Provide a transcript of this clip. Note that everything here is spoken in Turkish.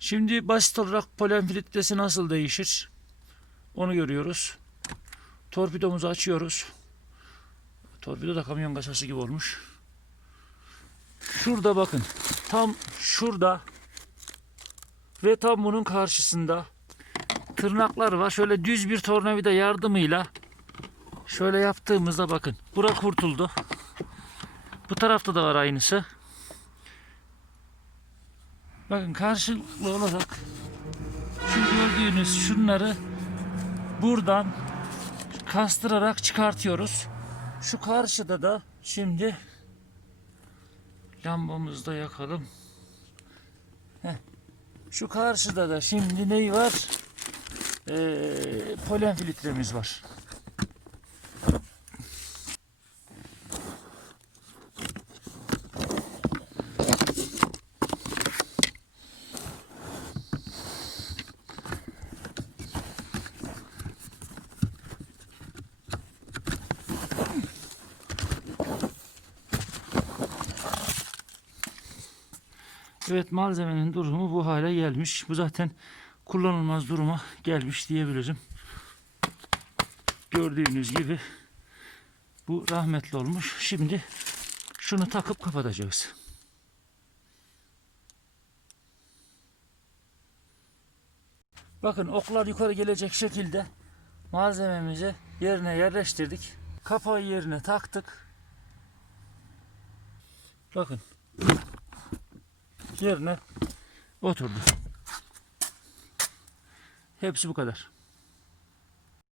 Şimdi basit olarak polen filtresi nasıl değişir? Onu görüyoruz. Torpidomuzu açıyoruz. Torpido da kamyon kasası gibi olmuş. Şurada bakın. Tam şurada ve tam bunun karşısında tırnaklar var. Şöyle düz bir tornavida yardımıyla şöyle yaptığımızda bakın. Bura kurtuldu. Bu tarafta da var aynısı. Bakın karşılıklı olarak şu gördüğünüz şunları buradan kastırarak çıkartıyoruz. Şu karşıda da şimdi lambamızı da yakalım. Şu karşıda da şimdi neyi var? Ee, polen filtremiz var. Evet malzemenin durumu bu hale gelmiş. Bu zaten kullanılmaz duruma gelmiş diyebilirim. Gördüğünüz gibi bu rahmetli olmuş. Şimdi şunu takıp kapatacağız. Bakın oklar yukarı gelecek şekilde malzememizi yerine yerleştirdik. Kapağı yerine taktık. Bakın yerine oturdu. Hepsi bu kadar.